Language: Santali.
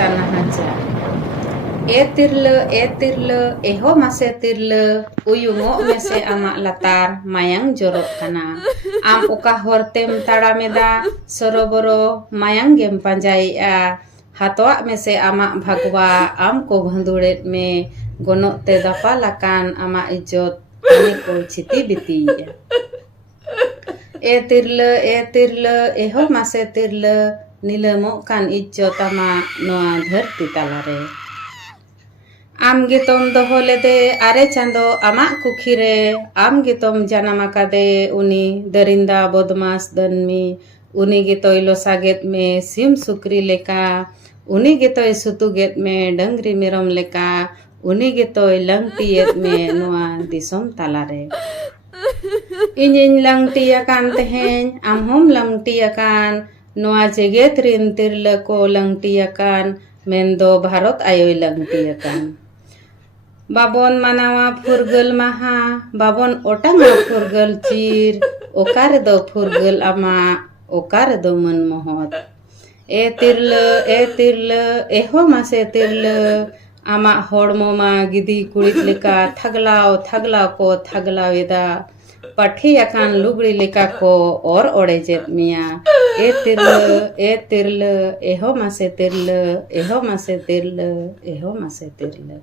tanah aja. Tirle, eho mase tirle, uyungo mese amak latar, mayang jorok kana. Am uka hortem tarameda, soroboro, mayang gem panjai hatoak mese amak bhagwa, am ko bhanduret me, gonok te dapalakan amak ijot, kami ko chiti biti. Tirle, eho mase tirle, nilemok kan ijot amak noa dharti talare. Am gitom doho lede are chando amak kukhire, am gitom janamakade uni darinda bodmas danmi, uni gitoy losaget me sim sukri leka, uni gitoy sutuget me dangri mirom leka, uni gitoy langtiyet me noa disom talare. Inying langtiyakan tehen, amhom langtiyakan, noa jeget rin tirle ko langtiyakan, mendo Bharot ayoy langtiyakan. Babon manawa furgal maha, babon otanga furgal chir, okare do furgal ama, okare do man mohot. Tirle, eho mase tirle, ama hormo ma gidi kulit leka thaglao ko thaglaweda, pathi akan lugri leka ko or orejet mia. Tirle, eho mase tirle, eho mase tirle, eho mase tirle.